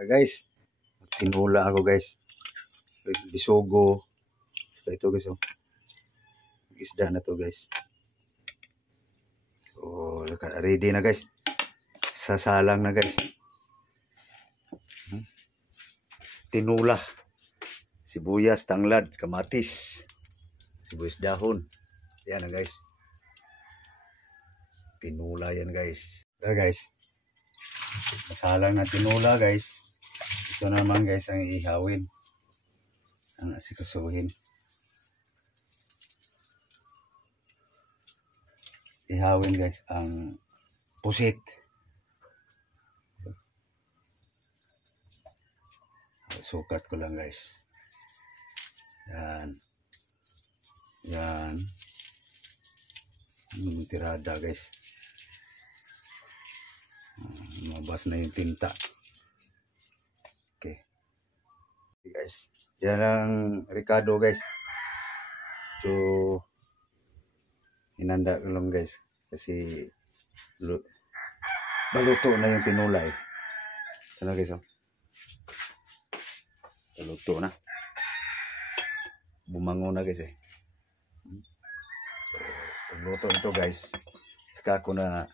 Guys, tinula ako guys. Bisogo. Ito guys, oh. Isda na to guys. So, ready na guys. Sasalang na guys. Tinula. Sibuyas, tanglad, kamatis. Sibuyas dahon. Yan na guys. Tinula yan guys. Guys. Sasalang na tinula guys. Ito naman guys ang ihawin. Ang asikasuhin. Ihawin guys ang pusit. Sukat ko lang guys. Yan. Yan. Tirada guys. Mabas na yung tinta. Okay. Guys. Yan ang Ricardo guys. So hinanda ko lang guys. Kasi baluto na yung tinulay. Ito na guys, oh. Baluto na. Bumango na guys eh. So pagluto ito guys. Saka ko na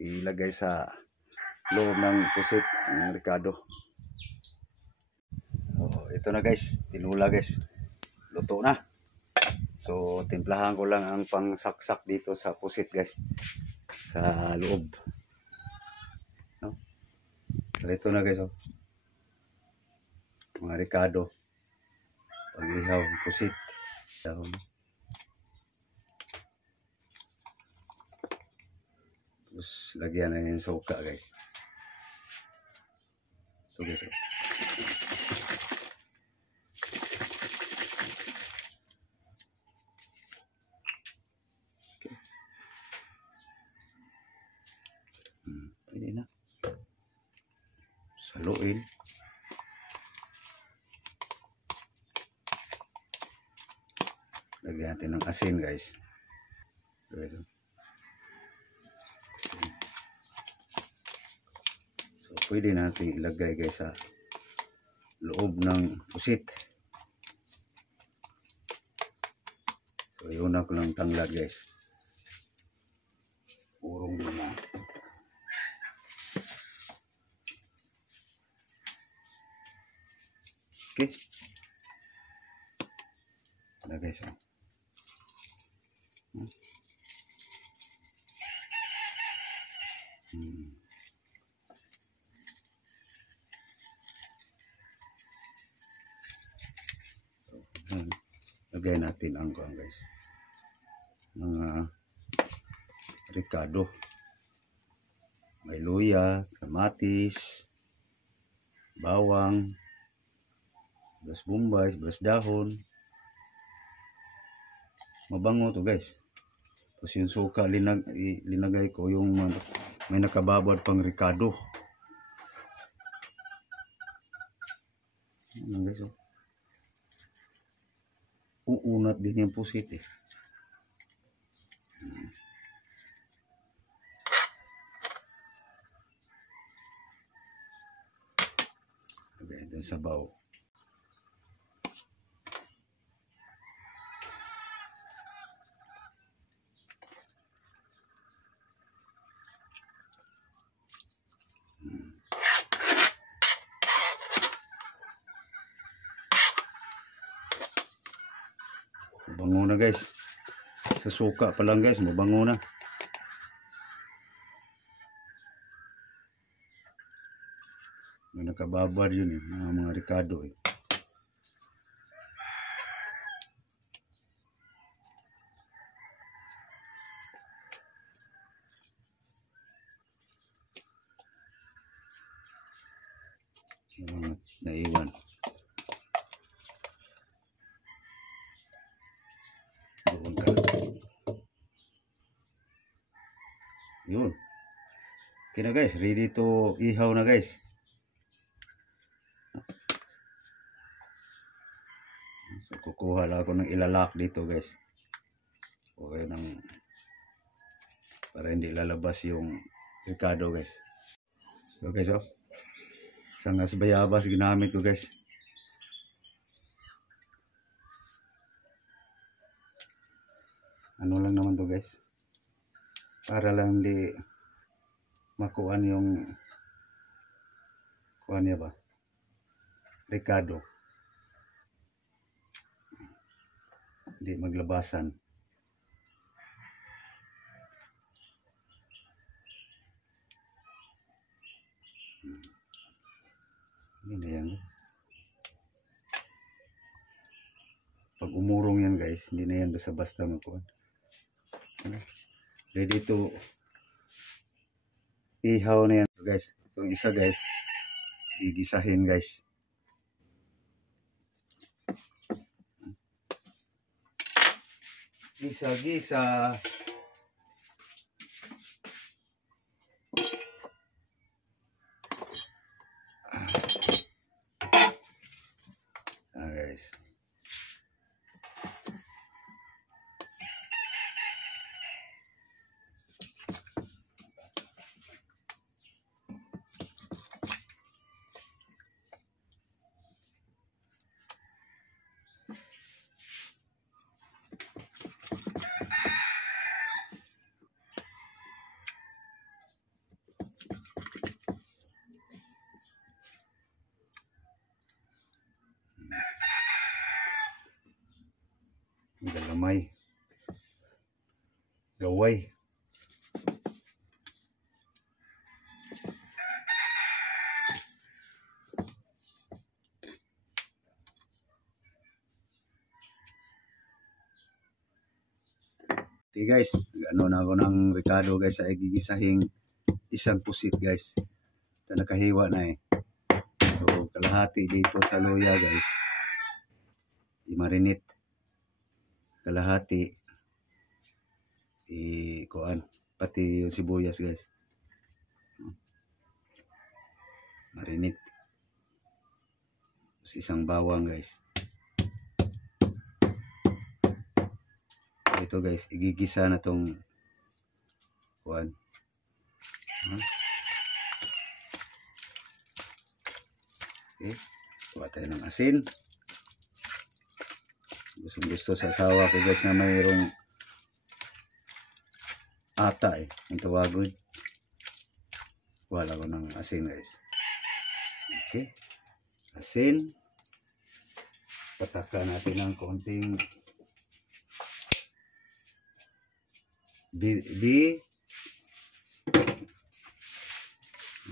ilagay sa loob ng pusit ng Ricardo. So ito na guys. Tinula guys. Luto na. So, timplahan ko lang ang pangsaksak dito sa pusit guys. Sa loob. No? So, ito na guys, oh. Mga Ricardo. Pag-ihaw, pusit. Tapos, lagyan na yung suka guys. Ito guys, oh. Pwede na. Saluin. Lagyan natin ng asin guys. Asin. So pwede natin ilagay guys sa loob ng pusit. So yun ako lang tanglad guys. Urong naman. Okay. Nah guys, oh. Lagay natin ang guys. Mga Ricardo. May luya, kamatis, bawang, beras bombay, beras dahon. Mabango to guys. Tapos yung suka linagay ko yung may nakababad pang Ricardo. Yan guys, oh. Uunat din yung pusit eh. Okay, ito sa sabaw. Mabango na guys. Sa suka pa lang guys, mabango na. May nakababad yun eh, mga Ricardo eh. Naiwan. Doon ka. Yun. Okay na guys, ready to ihaw na guys. So kukuha lang ako ng ilalak dito guys. Okay nang para hindi lalabas yung Ricardo guys. So guys, oh. Sangas bayabas ginamit ko guys. Ano lang naman to guys. Para lang di makuan yung kuan niya ba? Ricardo. Di maglabasan. Hindi na yan guys. Pag umurong yan guys, hindi na yan basta-basta makuan. Ready to ihaw na yan guys. Itong isa guys, gigisahin guys. Gisa-gisa. Guys. Galamay. Gaway. Okay guys, ano na ako ng Ricardo guys ay gigisahing isang pusit guys. Ito nakahiwa na eh. So kalahati dito sa luya guys. I-marinate. Kalahati kuan pati yung sibuyas guys. Marinate. Tapos isang bawang guys. Ito guys, igigisa na tong kuan. Okay, kuha tayo ng asin. Gusto sa asawa ko guys na mayroong ata eh, yung tawagon. Wala ko ng asin guys. Okay, asin. Pataka natin ng konting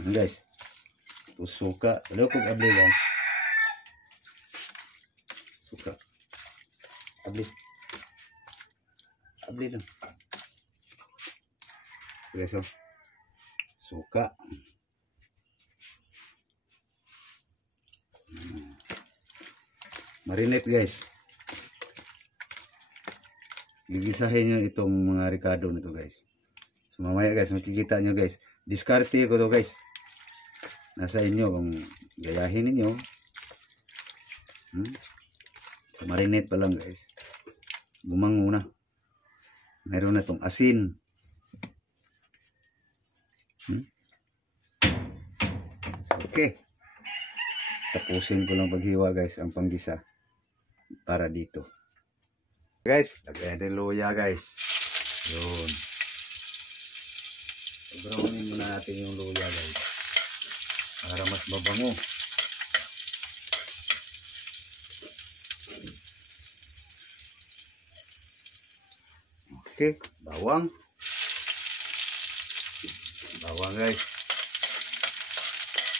guys. Suka. Wala kong abli lang. Suka. Abli. Abli lang. Okay, so. Suka. Marinate guys. Gigisahin nyo itong mga Ricardo nito guys. So mamaya guys, makikita nyo guys. Diskarte ko to guys. Nasa inyo kung gayahin ninyo. So marinate pa lang guys. Bumango na. Mayroon na itong asin. So, okay. Tapusin ko lang paghiwa guys ang panggisa para dito. Guys, lagyan natin luya guys. Yun. Brownin muna natin yung luya guys. Para mas mabango. Okay, bawang. Bawang guys.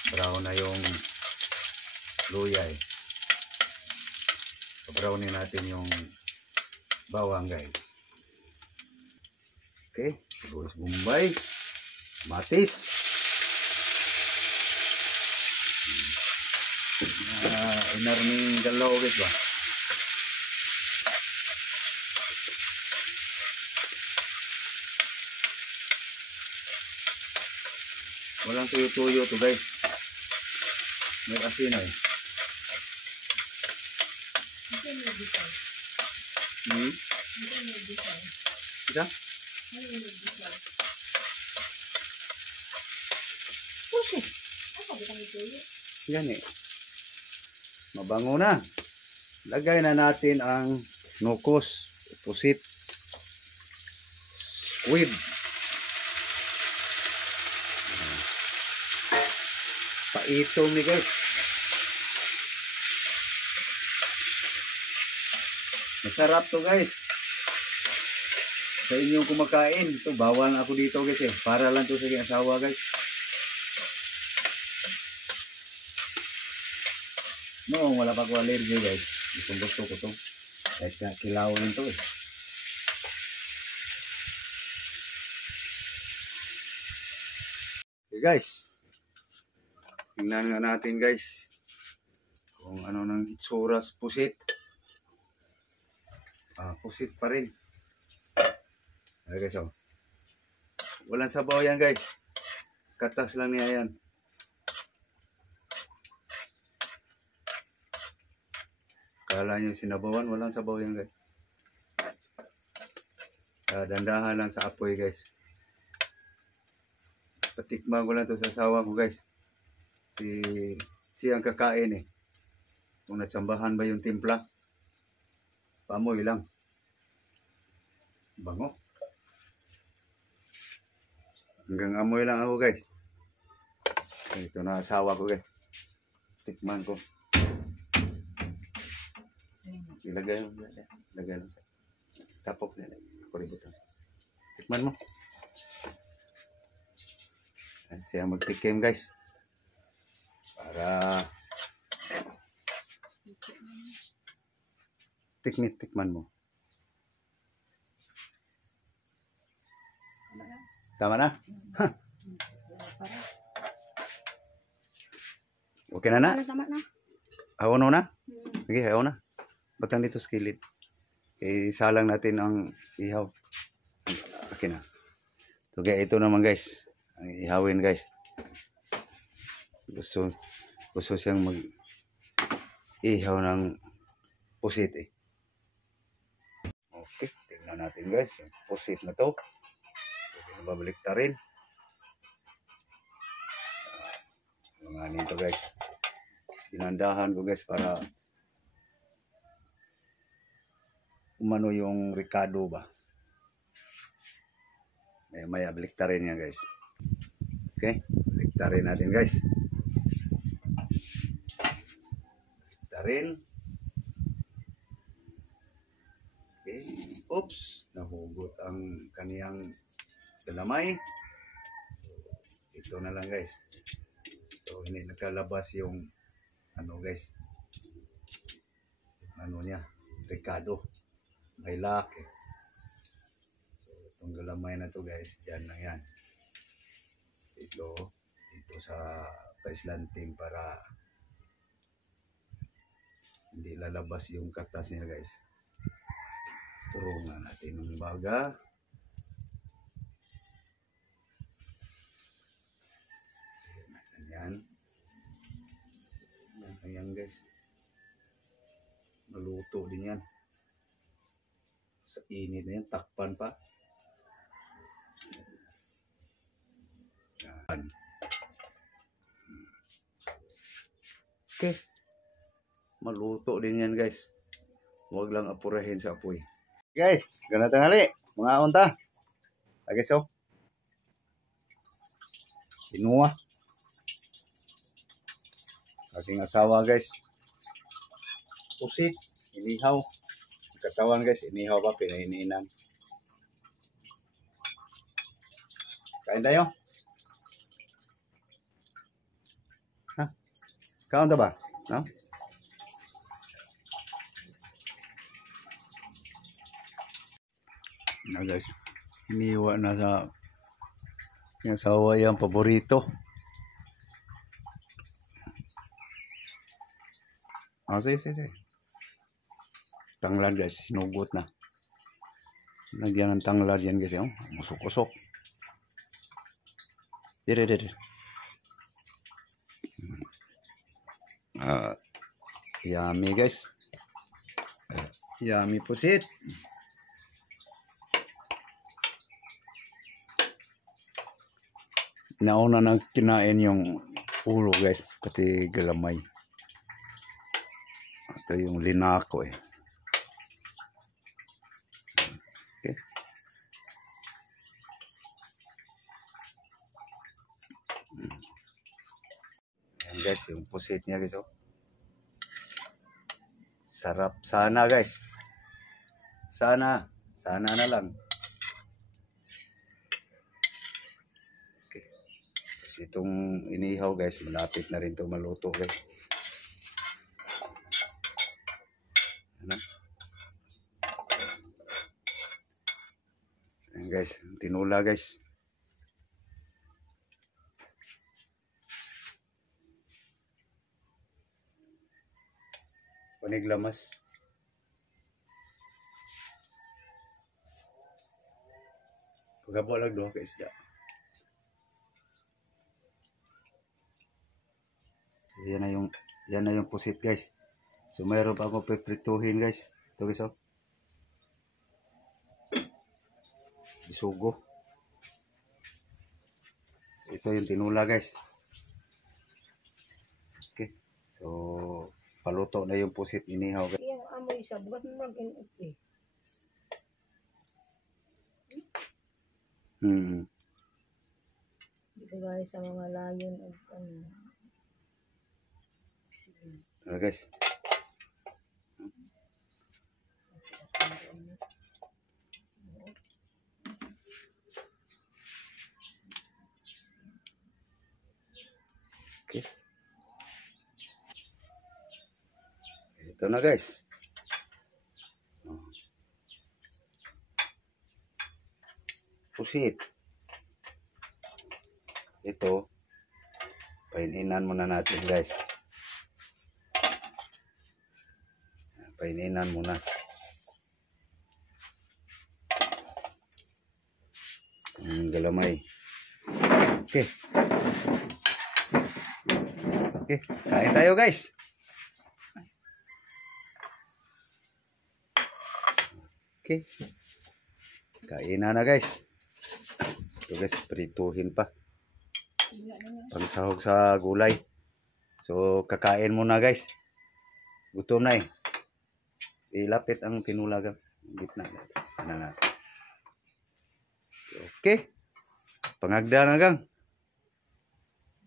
Brown na yung luya eh. So, brownin natin yung bawang guys. Okay, sibuyas bombay, matis. Inarning galaw guys ba? Walang tuyo-tuyo to guys. May asin eh. Isa? Pusit. Apa bitang ituyo? Yan eh. Mabango na. Lagay na natin ang nukos, pusit, squid. Paitong ni guys. Masarap to guys. Sa inyong kumakain, ito bawal ako dito guys eh. Para lang to sa aking asawa guys. Noong wala pa ko allergy guys. Gusto ko to. Kahit nga kilawin to eh. Okay guys. Tingnan nga natin guys. Kung ano ng itsura sa pusit. Pusit pa rin. Okay guys oh. Walang sabaw yan guys. Katas lang niya yan. Kala nyo sinabawan, walang sabaw yan guys. Dandahan lang sa apoy guys. Patikman ko lang to sa asawa ko guys. Siyang kakain eh. Kung natsambahan ba yung timpla. Pamoy lang. Bango. Hanggang amoy lang ako guys. Ito na asawa ko guys. Tikman ko. Ilagay lang sa tapok na kuributan. Tikman mo. Siya magtikim guys. Para tikman mo. Tama na? Okay na na? Tama na. Hawan na? Sige, hawan na. Batang dito sa kilid. Isalang natin ang ihaw. Okay na. So, ito naman guys. Ang ihawin guys. Gusto siyang mag-ihaw ng pusit eh. Okay. Tingnan natin guys. Yung pusit na to. Babalik ta rin. Mga nito guys. Dinandahan ko guys para umano yung Ricardo ba. Maya balik ta rin yan guys. Okay. Balik ta rin natin guys. Balik ta rin. Okay. Oops. Nahugot ang kaniyang dalamay. So, ito na lang guys. So, hindi nakalabas yung ano guys. Ano niya. Ricardo. May laki. So, itong galamay na to guys. Diyan lang yan. Dito sa paislanting para hindi lalabas yung katas niya guys. Turungan natin ng baga. Ayan. Ayan guys. Maluto din yan. Sa init na yan. Takpan pa. Ayan. Okay. Maluto din yan guys. Huwag lang apurahin sa apoy. Guys, ganda tanghali. Mga unta. Okay so. Inuwa. Aking asawa guys. Pusit. Inihaw. Katawan guys. Inihaw pa. Pinaininan. Kain tayo. Ha? Kaon ta ba? No? Na guys. Iniwa na sa yung asawa yung paborito. Sige. Tanglad guys, sinugot na. Nagyan ng tanglad yan guys, yung musok-usok. Dire. Yummy guys. Yummy pusit. Nauna nang kinain yung ulo guys, pati galamay. Ito yung linako eh. Okay. Ayan guys, yung pusit niya guys. Oh. Sarap sana guys. Sana na lang. Okay. Tapos itong inihaw guys, malapit na rin ito maluto guys. Ano? Ayan guys, tinula guys. Paniglamas. Pagkapo lang doon ka isda. So, yan na yung pusit guys. So mayroon pa ako piprituhin guys. Ito guys oh. Bisugo. So, ito yung tinula guys. Okay. So paluto na yung pusit inihaw guys. Yung amoy sa bugat mo mag-inot eh. Hindi ka gaya sa mga layon at ano. Guys. Okay. Ito na guys. Pusit. Ito, paininan muna natin guys. Paininan muna. Ang galamay. Okay. Okay, kain tayo guys. Okay. Kainan na guys. Ito guys, prituhin pa. Pangsahog sa gulay. So, kakain muna guys. Gutom na eh. Ilapit ang tinulagang gitna. Ano na. Okay. Pangagda na gang.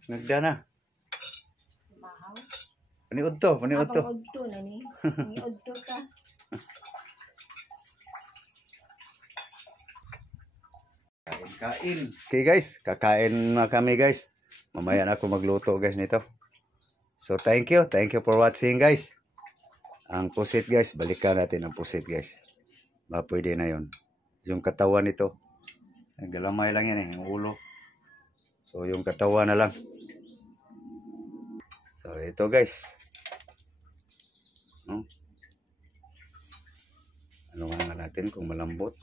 Pangagda na. Paniod to. Paniod to na ni. Paniod to ka. Kain. Okay guys, kakain na kami guys. Mamaya na ako magluto guys nito. So thank you for watching guys. Ang pusit guys, balikan natin ang pusit guys. Pwede na yon. Yung katawan nito, galamay lang yan eh, yung ulo. So yung katawan na lang. So ito guys. Ano nga natin kung malambot.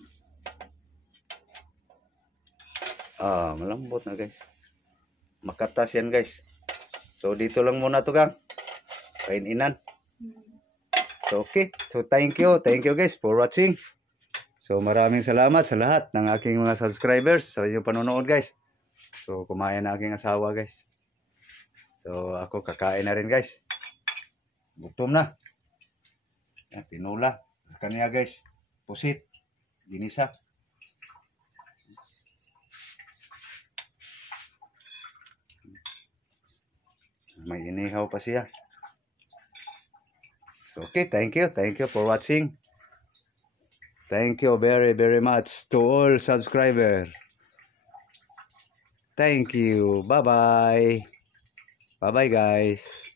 Malambot na guys. Makatas yan guys. So dito lang muna to gang. Paininan. So okay. So thank you guys for watching. So maraming salamat sa lahat ng aking mga subscribers sa inyong panonood guys. So kumain na aking asawa guys. So ako kakain na rin guys. Gutom na. Yan, tinula. Kanya guys. Pusit. Ginisa. May inihaw pa siya. So, okay, thank you for watching. Thank you very much to all subscribers. Thank you. Bye-bye. Bye-bye guys.